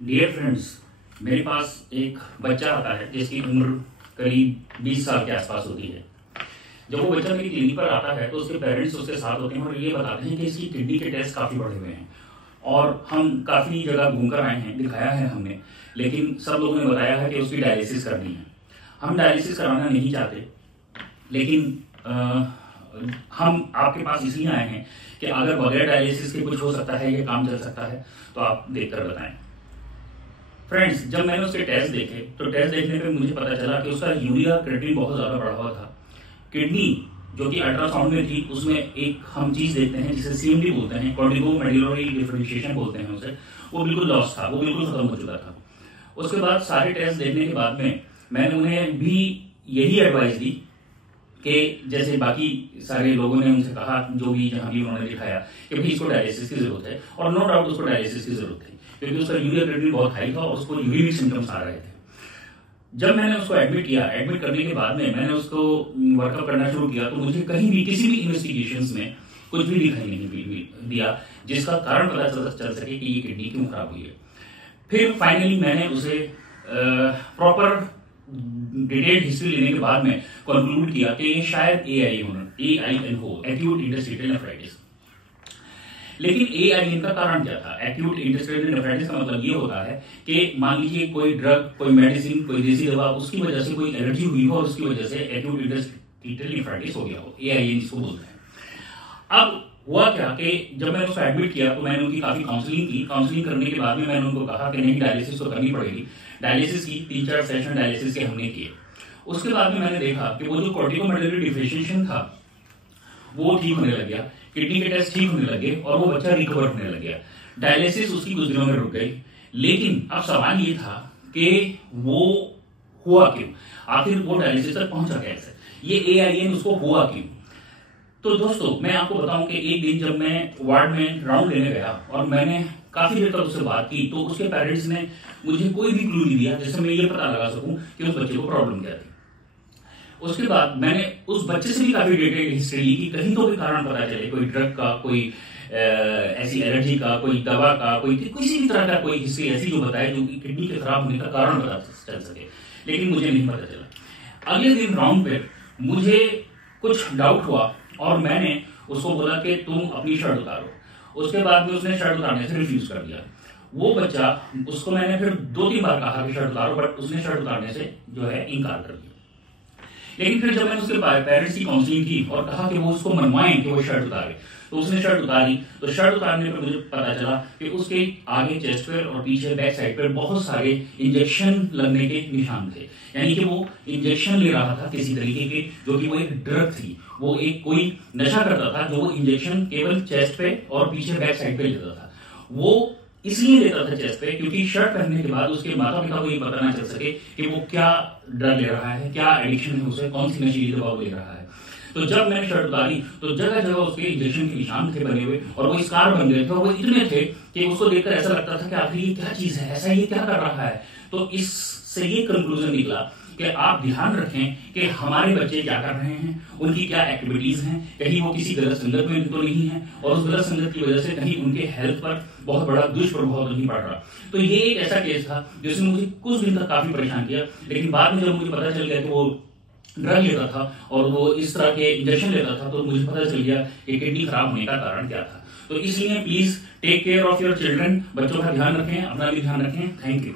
Dear friends, मेरे पास एक बच्चा आता है जिसकी उम्र करीब 20 साल के आसपास होती है। जब वो बच्चा मेरी क्लिनिक पर आता है तो उसके पेरेंट्स उसके साथ होते हैं और ये बताते हैं कि इसकी किडनी के टेस्ट काफ़ी बढ़े हुए हैं और हम काफ़ी जगह घूमकर आए हैं, दिखाया है हमने, लेकिन सब लोगों ने बताया है कि उसकी डायलिसिस करनी है। हम डायलिसिस कराना नहीं चाहते, लेकिन हम आपके पास इसलिए आए हैं कि अगर बगैर डायलिसिस के कुछ हो सकता है, ये काम चल सकता है, तो आप देखकर बताएं। फ्रेंड्स, जब मैंने उसके टेस्ट देखे तो टेस्ट देखने पे मुझे पता चला कि उसका यूरिया क्रिएटिनिन बहुत ज्यादा बढ़ा हुआ था। किडनी जो कि अल्ट्रासाउंड में थी, उसमें एक हम चीज देखते हैं जिसे सीएमडी बोलते हैं, कॉर्टिको मेडुलरी डिफरेंशिएशन बोलते हैं उसे, वो बिल्कुल लॉस था, वो बिल्कुल खत्म हो चुका था। उसके बाद सारे टेस्ट देखने के बाद में मैंने उन्हें भी यही एडवाइस दी कि जैसे बाकी सारे लोगों ने उनसे कहा, जो भी जहां भी उन्होंने दिखाया कि भाई इसको डायलिसिस की जरूरत है, और नो डाउट उसको डायलिसिस की जरूरत थी क्योंकि उसका यूरिया क्रिएटिनिन बहुत हाई था और उसको यूरिक सिम्टम्स आ रहे थे। जब मैंने उसको एडमिट किया, एडमिट करने के बाद में मैंने उसको वर्कअप करना शुरू किया, तो मुझे कहीं भी किसी भी इन्वेस्टिगेशंस में कुछ भी दिखाई नहीं दिया जिसका कारण पता चल सके कि ये किडनी क्यों खराब हुई है। फिर फाइनली मैंने उसे प्रॉपर डिटेल्ड हिस्ट्री लेने के बाद में कंक्लूड किया कि ये शायद AIN हो, एक्यूट इंटरस्टिशियल नेफ्राइटिस। लेकिन AIN का कारण क्या था? एक्यूट इंटरस्टिशियल नेफ्राइटिस का मतलब ये होता है कि मान लीजिए कोई ड्रग, कोई मेडिसिन, कोई देसी दवा, उसकी वजह से कोई एलर्जी हुई हो और उसकी वजह से एक्यूट इंटरस्टिशियल नेफ्राइटिस हो गया हो, AIN इसको बोलते हैं। अब हुआ क्या कि जब मैंने उसको एडमिट किया तो मैंने उनकी काफी काउंसलिंग की। काउंसलिंग करने के बाद में मैंने उनको कहा कि नहीं, डायलिसिस तो करनी पड़ेगी। डायलिसिस की 3-4 सेशन डायलिसिस के हमने किए। उसके बाद में मैंने देखा कि वो जो कॉर्टिको मेडुलरी डिफरेंशिएशन था वो ठीक होने लग गया, किडनी के टेस्ट ठीक होने लगे और वो बच्चा रिकवर होने लग गया। डायलिसिस उसकी कुछ दिनों में रुक गई, लेकिन अब सवाल ये था कि वो हुआ क्यों, आखिर वो डायलिसिस तक पहुंचा कैसे, ये AIN उसको हुआ क्यों। तो दोस्तों, मैं आपको बताऊं कि एक दिन जब मैं वार्ड में राउंड लेने गया और मैंने काफी देर तक उससे बात की, तो उसके पेरेंट्स ने मुझे कोई भी क्लू नहीं दिया जिससे मैं ये पता लगा सकूं कि उस बच्चे को प्रॉब्लम क्या थी। उसके बाद मैंने उस बच्चे से भी काफी डिटेल हिस्ट्री ली कि कहीं तो भी कारण पता चले, कोई ड्रग का, कोई ऐसी एलर्जी का, कोई दवा का, कोई किसी भी तरह का कोई हिस्ट्री ऐसी जो बताए जो कि किडनी के खराब होने का कारण पता चल सके, लेकिन मुझे नहीं पता चला। अगले दिन राउंड पे मुझे कुछ डाउट हुआ और मैंने उसको बोला कि तुम अपनी शर्ट उतारो। उसके बाद में उसने शर्ट उतारने से रिफ्यूज कर दिया। वो बच्चा, उसको मैंने फिर 2-3 बार कहा कि शर्ट उतारो, बट उसने शर्ट उतारने से जो है इनकार कर दिया। लेकिन फिर जब मैंने उसके पेरेंट्स की काउंसलिंग की और कहा कि वो उसको मनवाएं कि वो शर्ट उतारे, तो उसने शर्ट उतारी। तो शर्ट उतारने पर मुझे पता चला कि उसके आगे चेस्ट पर और पीछे बैक साइड पर बहुत सारे इंजेक्शन लगने के निशान थे, यानी कि वो इंजेक्शन ले रहा था किसी तरीके के, जो कि वो एक ड्रग थी, वो एक कोई नशा करता था जो वो इंजेक्शन केवल चेस्ट पे और पीछे बैक साइड पे लेता था। वो इसलिए लेता था चेस्ट पे क्योंकि शर्ट पहनने के बाद उसके माता पिता को ये पता ना चल सके कि वो क्या ड्रग ले रहा है, क्या एडिक्शन है उसे, कौन सी नशीली दवा ले रहा है। तो जब मैंने शर्ट उतारी तो जगह जगह उसके इंजेक्शन के निशान थे बने हुए और वो स्कार बन गए थे, और वो इतने थे कि उसको देखकर ऐसा लगता था कि आखिर ये क्या चीज है, ऐसा ये क्या कर रहा है। तो इससे ये कंक्लूजन निकला कि आप ध्यान रखें कि हमारे बच्चे क्या कर रहे हैं, उनकी क्या एक्टिविटीज हैं, कहीं वो किसी गलत संगत में तो नहीं है और उस गलत संगत की वजह से कहीं उनके हेल्थ पर बहुत बड़ा दुष्प्रभाव तो नहीं पड़ रहा। तो ये एक ऐसा केस था जिसने मुझे कुछ दिन तक काफी परेशान किया, लेकिन बाद में जब मुझे पता चल गया कि वो ड्रग लेता था और वो इस तरह के इंजेक्शन लेता था, तो मुझे पता चल गया कि किडनी खराब होने का कारण क्या था। तो इसलिए please take care of your children, बच्चों का ध्यान रखें, अपना भी ध्यान रखें। Thank you.